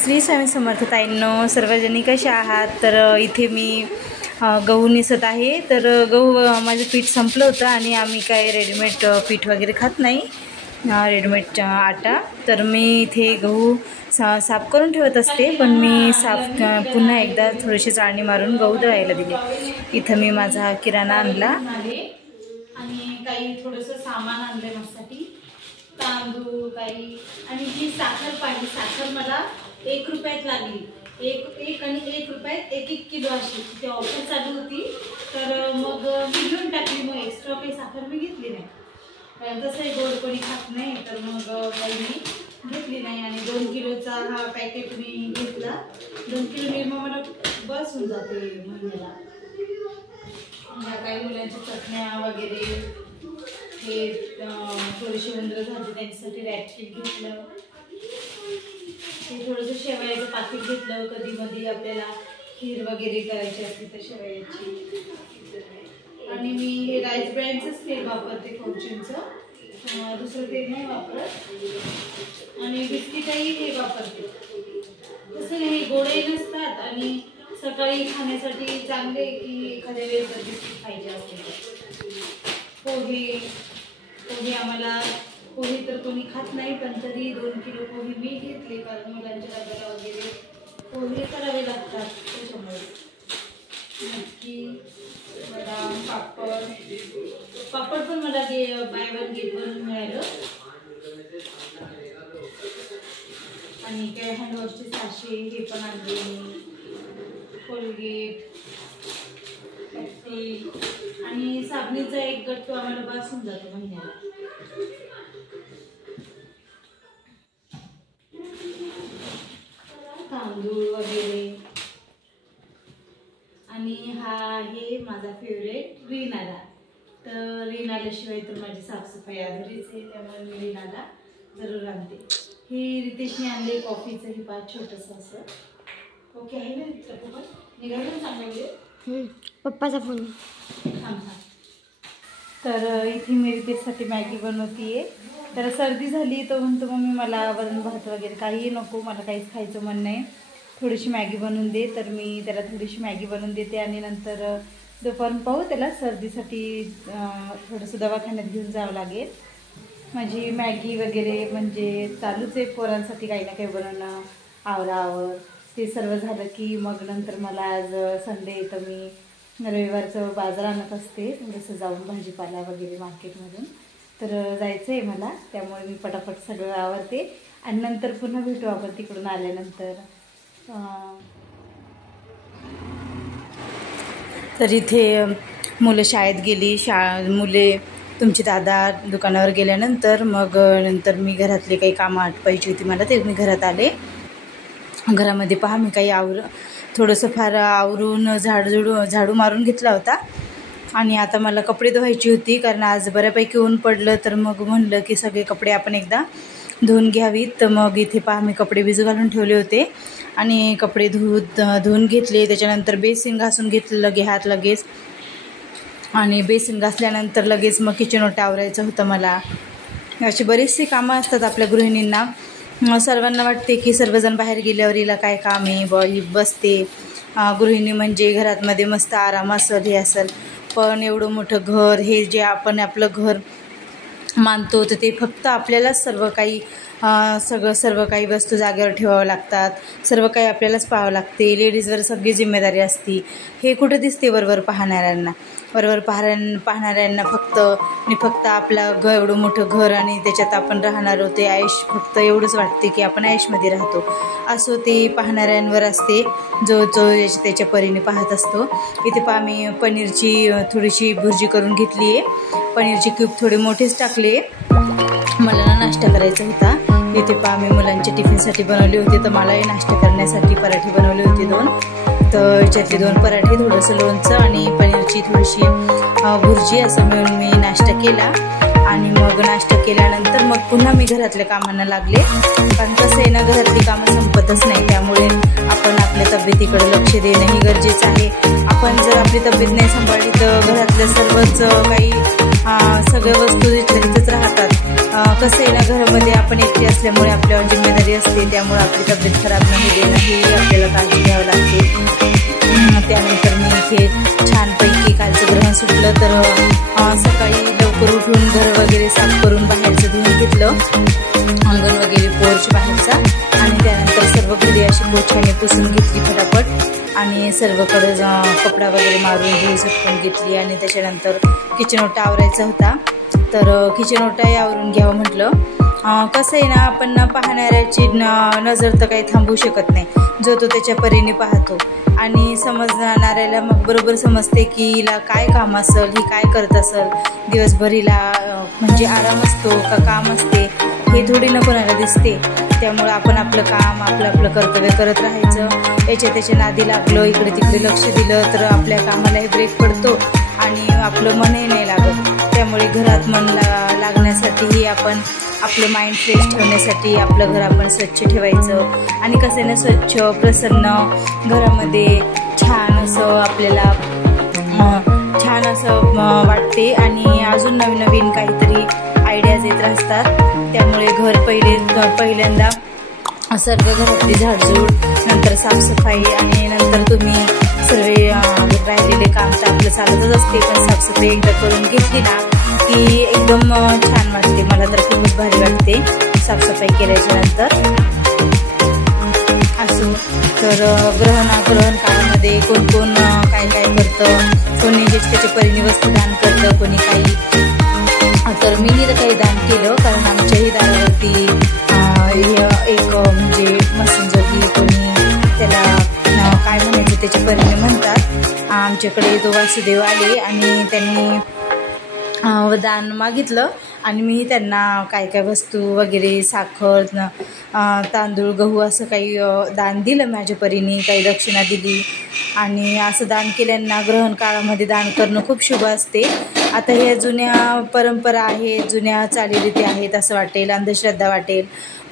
श्री स्वामी समर्थ ताईंनो, सर्वजणी कशा आहात? तर इथे मी गहू निसत आहे। तर गहू माझं पीठ संपलं होतं आणि आम्ही काय रेडीमेड पीठ वगैरे खात नाही, रेडीमेड आटा। तर मी इथे गहू साफ करून ठेवत असते, पण मी पुन्हा एकदा थोडीशी चाळणी मारून गहू दळायला दिले। इथं मी माझा किराणा आणला आणि काही थोडंसं सामान आणलं माझ्यासाठी, तांदूळ काही, आणि ही साखर पाहिजे। साखर मला 1 रुपयात लागली, एक आणि 1 रुपयात 1 किलो अशी ती ऑफर चालू होती। तर मग मी घेऊन टाकली, मग एक्स्ट्रा काही साखर मी घेतली नाही, कारण तसंही गोड कोणी खात नाही, तर मग काही मी घेतली नाही। आणि 2 किलोचा हा पॅकेट मी घेतला। 2 किलो निरमा मला बस होऊन जाते महिन्याला। काही मुलांच्या चटण्या वगैरे, हे थोडीशी उंदरं झाली त्यांच्यासाठी रॅटकिट घेतलं, हे थोडंसं शेवयाचं पाकिट घेतलं, कधी मधी आपल्याला खीर वगैरे करायची असते तर शेवयाची। आणि मी हे राईस ब्रँडचंच तेल वापरते, फॉर्च्यूनचं, दुसरं तेल नाही वापरत। आणि बिस्किटही हे वापरते, तसं नाही गोडे नसतात आणि सकाळी खाण्यासाठी चांगले, की एखाद्या वेळेस बिस्किट खायचे असते। पोहे आम्हाला, पोहे तर कोणी खात नाही, पण तरी 2 किलो पोहे मी घेतले, कारण मुलांच्या डब्याला वगैरे पोहे करावे लागतात, त्याच्यामुळे। नक्की बदाम, पापड पण मला बाय 1 गेट 1 मिळालं। आणि काय हँडवॉशचे साशे हे पण आणले मी, कोलगेट, आणि साबणीचा 1 गट्टू आम्हाला बस होऊन जातो महिन्याला। तांदूळ वगैरे, आणि हा आहे माझा फेवरेट रिनाला। तर रिनाल्याशिवाय तर माझी साफसफाई अधुरीच आहे, त्यामुळे मी रिनाला जरूर आणते। हे रितेशने आणले कॉफीचं, हे पाच छोटंसं असं। ओके आहे ना पप्पा? निघायला सांगायचे पप्पाचा फोन। तर इथे मी रितेशसाठी मॅगी बनवतीये। तर सर्दी झाली तो म्हणतो मम्मी मला वरण भात वगैरे काही नको, मला काहीच खायचं मन नाही, थोडीशी मॅगी बनवून दे। तर मी त्याला थोडीशी मॅगी बनवून देते आणि नंतर दुपारून पाहू, त्याला सर्दीसाठी थोडंसं दवाखान्यात घेऊन जावं लागेल। माझी मॅगी वगैरे म्हणजे चालूच आहे, पोरांसाठी काही ना काही बनवणं, आवरावर। ते सर्व झालं की मग नंतर मला आज संडे आहे, तर मी रविवारचं बाजार आणत असते, थोडंसं जाऊन भाजीपाला वगैरे मार्केटमधून। तर जायचं आहे मला, त्यामुळे मी पटापट सगळं आवरते आणि नंतर पुन्हा भेटू आपण तिकडून आल्यानंतर। तर इथे मुलं शाळेत गेली, मुले तुमचे दादा दुकानावर गेल्यानंतर मग नंतर मी घरातले काही कामं आटपायची होती मला, ते मी घरात आले। घरामध्ये पहा मी काही थोडंसं फार आवरून झाडू मारून घेतला होता। आणि आता मला कपडे धुवायची होती, कारण आज बऱ्यापैकी ऊन पडलं, तर मग म्हणलं की सगळे कपडे आपण एकदा धुवून घ्यावीत। तर मग इथे पहा मी कपडे भिजू घालून ठेवले होते आणि कपडे धुवून घेतले। त्याच्यानंतर बेसिन घासून घेतलं हात लगेच, आणि बेसिन घासल्यानंतर लगेच मग किचन ओटा आवरायचं होतं मला। अशी बरीचशी कामं असतात आपल्या गृहिणींना। सर्वांना वाटते की सर्वजण बाहेर गेल्यावर हिला काय काम आहे, ही बसते, गृहिणी म्हणजे घरामध्ये मस्त आराम असेल हे असेल, पण एवढं मोठं घर, हे जे आपण आपलं घर मानतो, तर ते फक्त आपल्यालाच सर्व काही वस्तू जागेवर ठेवावं लागतात, सर्व काही आपल्यालाच पाहावं लागते, लेडीजवर सगळी जिम्मेदारी असते। हे कुठं दिसते वरवर पाहणाऱ्यांना फक्त आपलं एवढं मोठं घर आणि त्याच्यात आपण राहणार होते, आयुष फक्त एवढंच वाटते की आपण आयुषमध्ये राहतो, असं ते पाहणाऱ्यांवर असते, जो त्याच्या परीने पाहत असतो। इथे पहा मी पनीरची थोडीशी भुर्जी करून घेतली आहे, पनीरचे क्यूब थोडे मोठेच टाकले, मला ना नाश्ता करायचा होता। इथे पहा मी मुलांच्या टिफिनसाठी बनवले होते, तर मलाही नाश्ता करण्यासाठी पराठे बनवले होते 2, तर याच्यातले 2 पराठे, थोडंसं लोणचं आणि पनीरची थोडीशी भुर्जी, असं मिळून मी नाश्ता केला। आणि मग नाश्ता केल्यानंतर मग पुन्हा मी घरातल्या कामांना लागले, कारण कसं आहे ना, घरातली कामं संपतच नाही, त्यामुळे आपण आपल्या तब्येतीकडे लक्ष देणंही गरजेचं आहे। आपण जर आपली तब्येत नाही सांभाळली तर घरातल्या सर्वच काही सगळ्या वस्तू तिथेच राहतात, कसं आहे ना, घरामध्ये आपण एकटे असल्यामुळे आपल्यावर जिम्मेदारी असते, त्यामुळे आपली तब्येत खराब न होऊ देणं ही आपल्याला काळजी घ्यावी लागते. त्यानंतर मी इथे छानपैकी कालचं ग्रहण सुटलं तर सकाळी लवकर उठून घर वगैरे साफ करून बाहेरचं धुवून घेतलं, अंगण वगैरे पोर्च बाहेरचा, आणि त्यानंतर सर्व घरी अशी पोछाने पुसून घेतली फटाफट, आणि सर्वकडे कपडा वगैरे मारून धुवून सुटून घेतली. आणि त्याच्यानंतर किचन ओटा आवरायचा होता, तर किचन ओटाही आवरून घ्यावं म्हटलं. कसं आहे ना, आपण पाहणाऱ्याची नजर तर काही थांबवू शकत नाही, जो तो त्याच्या परीने पाहतो, आणि समजणाऱ्याला मग बरोबर समजते की हिला काय काम असेल, ही काय करत असेल दिवसभर, हिला म्हणजे आराम असतो का काम असते हे थोडी ना कोणाला दिसते. त्यामुळं आपण आपलं काम आपलं कर्तव्य करत राहायचं. याच्या त्याच्या नादी लागलं, इकडे तिकडे लक्ष दिलं तर आपल्या कामालाही ब्रेक पडतो आणि आपलं मनही नाही लागत. त्यामुळे घरात मन लागण्यासाठीही आपण आपलं माइंड फ्रेश ठेवण्यासाठी आपलं घर आपण स्वच्छ ठेवायचं. आणि कसं ना, स्वच्छ प्रसन्न घरामध्ये छान असं आपल्याला छान असं वाटते, आणि अजून नवीन नवीन काहीतरी आयडियाज येत असतात. त्यामुळे घर पहिल्यांदा सर्व घरातली झाडझूड, नंतर साफसफाई, आणि नंतर तुम्ही सर्व राहिलेले काम तर आपलं चालतच असते, पण साफसफाई एकदा करून घेतली ना की एकदम छान वाटते. मला तर खूपच भारी वाटते साफसफाई केल्याच्या नंतर. असो तर ग्रहण काळामध्ये कोण कोण काय काय करतं, कोणी त्याच्या परीने वस्तू दान करतं, कोणी काही. तर मीही तर काही दान केलं, कारण आमच्याही दारावरती एक म्हणजे मसंजोगी, कोणी त्याला काय म्हणायचं त्याच्या परीने म्हणतात, आमच्याकडे तो वासुदेव आले आणि त्यांनी दान मागितलं, आणि मी त्यांना काय काय वस्तू वगैरे, साखर, तांदूळ, गहू असं काही दान दिलं माझ्या परीने, काही दक्षिणा दिली. आणि असं दान केल्यांना ग्रहण काळामध्ये दान करणं खूप शुभ असते. आता ह्या जुन्या परंपरा आहेत, जुन्या चालीरीती आहेत असं वाटेल, अंधश्रद्धा वाटेल,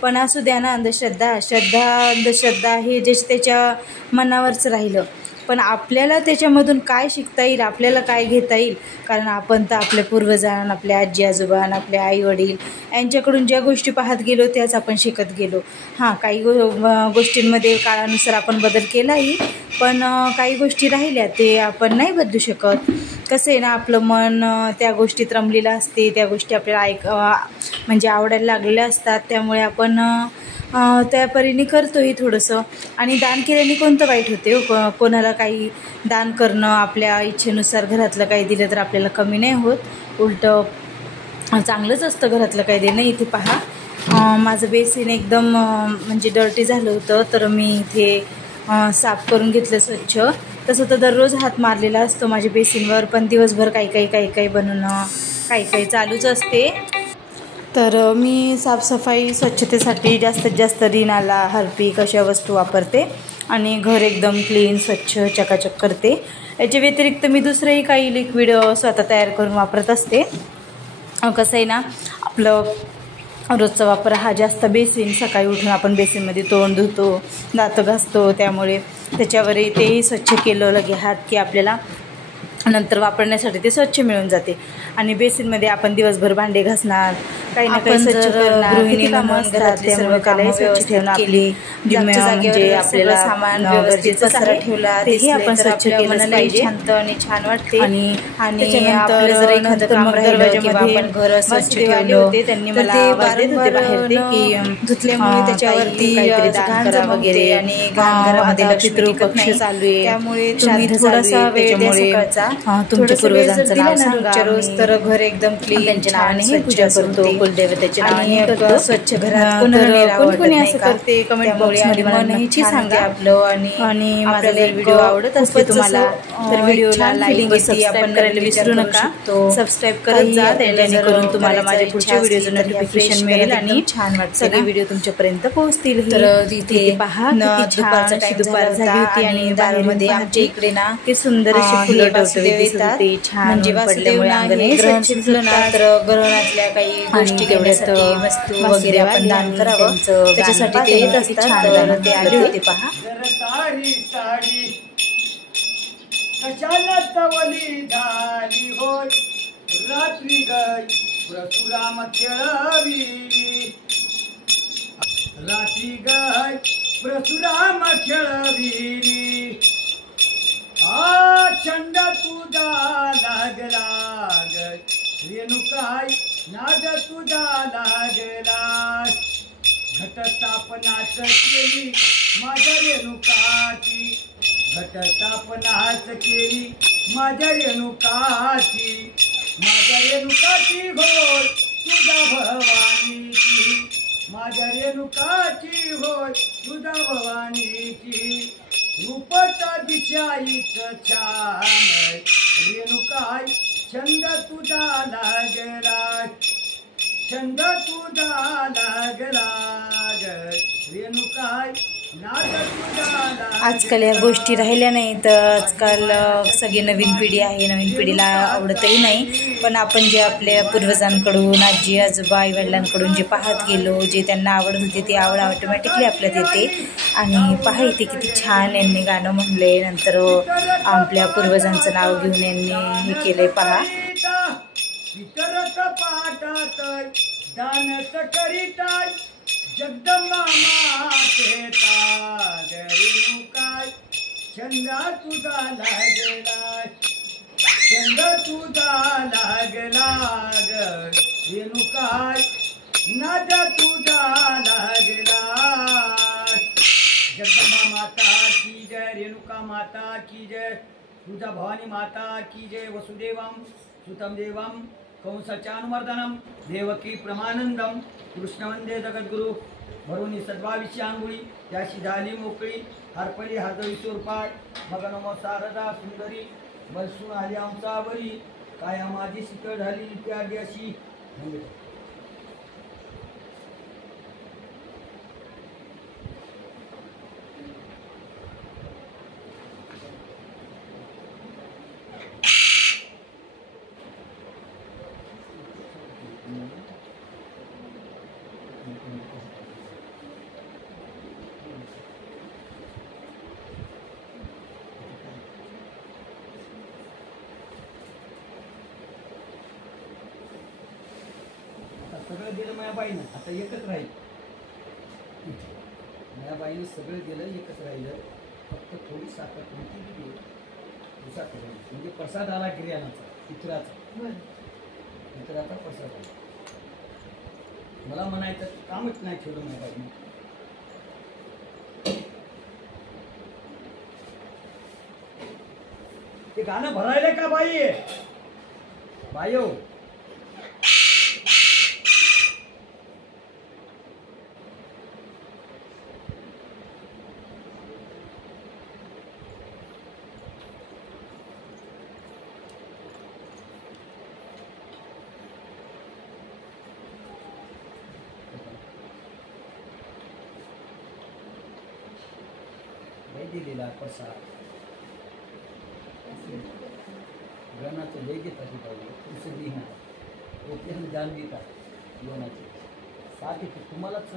पण असू द्या ना, अंधश्रद्धा हे जे त्याच्या मनावरच राहिलं. पण आपल्याला त्याच्यामधून काय शिकता येईल, आपल्याला काय घेता येईल, कारण आपण तर आपल्या पूर्वजांना, आपल्या आजी आजोबांना, आपले आई वडील यांच्याकडून ज्या गोष्टी पाहत गेलो त्याच आपण शिकत गेलो. हां, काही गोष्टींमध्ये काळानुसार आपण बदल केलाही, पण काही गोष्टी राहिल्या ते आपण नाही बदलू शकत. कसं आहे ना, आपलं मन त्या गोष्टीत रमलेलं असते, त्या गोष्टी आपल्याला म्हणजे आवडायला लागलेल्या असतात. त्यामुळे आपण त्या परीने करतोही थोडंसं. आणि दान केल्याने कोणतं वाईट होते, कोणाला काही दान करणं, आपल्या इच्छेनुसार घरातलं काही दिलं तर आपल्याला कमी नाही होत, उलटं चांगलंच असतं घरातलं काही देणं. इथे पहा, माझं बेसिन एकदम म्हणजे डर्टी झालं होतं, तर मी इथे साफ करून घेतलं स्वच्छ. तसं तर दररोज हात मारलेला असतो माझ्या बेसिनवर, पण दिवसभर काही बनवणं काही चालूच असते. तर मी साफसफाई स्वच्छतेसाठी जास्तीत जास्त रिनाला, हार्पिक अशा वस्तू वापरते, आणि घर एकदम क्लीन स्वच्छ चकाचक करते. याच्या व्यतिरिक्त मी दुसरेही काही लिक्विड स्वतः तयार करून वापरत असते. कसं आहे ना, आपलं रोजचा वापर हा जास्त बेसिन, सकाळी उठून आपण बेसिनमध्ये तोंड धुतो, दात घासतो, त्यामुळे त्याच्यावरही तेही स्वच्छ केलं लगे हात की आपल्याला नंतर वापरण्यासाठी ते स्वच्छ मिळून जाते. आणि बेसिनमध्ये आपण दिवसभर भांडे घासणार, काही ना काही स्वच्छ करणार, गृहिणी कामं घरातले सर्व कामं स्वच्छ ठेवणं, आपली म्हणजे आपल्याला सामान व्यवस्थित पसारा ठेवला तेही आपण स्वच्छ केलं पाहिजे. शांत आणि छान वाटते. आणि त्याच्यानंतर जर एखादं काम राहिलं किंवा आपण घर स्वच्छ ठेवले होते, त्यांनी मला आवाज देत होते बाहेर की धुतल्यामुळे त्याच्यावरती घाण जमा वगैरे, आणि घरामध्ये लक्ष्मी पक्ष चालू आहे, त्यामुळे तुम्ही थोडासा वेळ द्या सकाळचा, तुमच्या पूर्वजांचं नाव सांगा. रोज तर घर एकदम क्लीन, त्यांच्या नावाने पूजा करतो, कुलदेवतेच्या नावाने स्वच्छ घरात कोणी असं करते. कमेंट बॉक्समध्ये मनही सांगा आपलं. आणि माझा जर व्हिडिओ आवडत असेल तुम्हाला तर व्हिडिओला लाईक आपण करायला विसरू नका. सबस्क्राईब करत जा, जेणेकरून तुम्हाला माझ्या पुढच्या व्हिडिओचं नोटिफिकेशन मिळेल आणि छान वाटतं सगळे व्हिडिओ तुमच्यापर्यंत पोहोचतील. तर तिथे पहा, दुपारचा टाइम दुपार झाली होती, आणि दारामध्ये आमच्या इकडे ना ते सुंदर अशी फुलं वासुदेव येतात, म्हणजे वासुदेवमुळे अंगणे स्वच्छ झालं ना, तर ग्रहणातल्या काही गोष्टी घेण्यासाठी वस्तू वगैरे आपण दान करावं, त्याच्यासाठी ते येत असतात. तर ते आले होते पहा. रात्री परशुराम खेळविली रात्री गाय परशुराम खेळविली छंद तुझा लागला रेणुकाय नाद तुझा लागला घटस्थापनाच केली माझ्या रेणुकाची घटस्थापनाच केली माझ्या रेणुकाची होय तुझा भवानीची माझ्या रेणुकाची होय तुझा भवानीची रूपचा दिशाईच छान रेणुकाय छंद तुझा लागला छंद तुझा लागला रेणुकाय नाद तुझा लागला। आजकाल या गोष्टी राहिल्या नाही तर आजकाल सगळी नवीन पिढी आहे, नवीन पिढीला आवडतही नाही, पण आपण जे आपल्या पूर्वजांकडून आजी आजोबा आई वडिलांकडून जे पाहत गेलो, जे त्यांना आवडत होते ते आवड ऑटोमॅटिकली आपल्यात येते। आणि पहा इथे किती छान यांनी गाणं म्हणले, नंतर आपल्या पूर्वजांचं नाव घेऊन यांनी हे केले पहा। दानच करीताय जगदंबा मातेचा रेणुकाय छंद तुझा लागला छंद तुझा लागला रेणुकाय नाद तुझा लागला। जगदंबा माता की जय, रेणुका माता की जय, तुझा भवानी माता की जय। वसुदेवम सुतम देवम कंसचानुमर्दनम देवकी प्रमानंदम कृष्ण वंदे जगद्गुरु भरुनी सद्भाविषी आंघोळी त्याशी झाली मोकळी हरपली हरदवी सोरपाय मग नमो शारदा सुंदरी बलसून आली आमचा बरी काया माझी शीतळ झाली इत्यादी अशी। सगळं दिलं माझ्या बाईनं, आता एकच राहील माझ्या बाईनं सगळं दिलं एकच राहिलं फक्त थोडी साखर कोणती दिली साखर म्हणजे प्रसाद आला गिर्यानाचा पितराचा प्रसाद आला। मला म्हणायचं कामच नाही ठेवलं माझ्या बाईनं। ते गाणं भरायला का बाई बायो दिलेला प्रसाद गणाचं लय घेतात पाहिजे जाण देतात गणाचे साथ तुम्हालाच।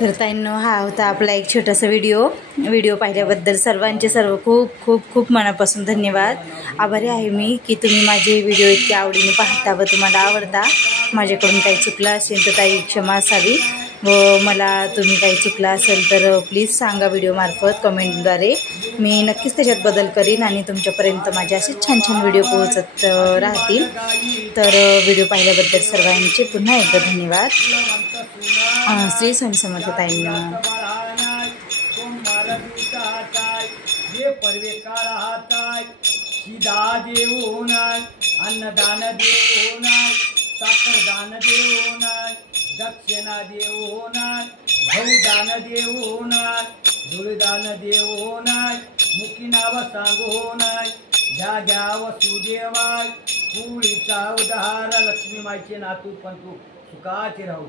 तर ताईंनो हा होता आपला एक छोटासा व्हिडिओ पाहिल्याबद्दल सर्वांचे सर्व खूप खूप खूप मनापासून धन्यवाद। आभारी आहे मी की तुम्ही माझे व्हिडिओ इतक्या आवडीने पाहता व तुम्हाला आवडता। माझ्याकडून काही चुकलं असेल तर ताई क्षमा असावी व मला तुम्ही काही चुकलं असेल तर प्लीज सांगा व्हिडिओमार्फत कमेंटद्वारे, मी नक्कीच त्याच्यात बदल करीन आणि तुमच्यापर्यंत माझे असे छान छान व्हिडिओ पोहोचत राहतील। तर व्हिडिओ पाहिल्याबद्दल सर्वांचे पुन्हा एकदा धन्यवाद। श्री स्वामी समर्थ ताईंनो। अन्नदान देऊन साखरदान देऊन दक्षिणा देऊन भाऊदान देऊन धुळदान देऊन मुखी नाव सांगून घ्या वसुदेवाय पुळीचा उद्धार लक्ष्मी माईचे नातू पण तू सुखाचे राहू।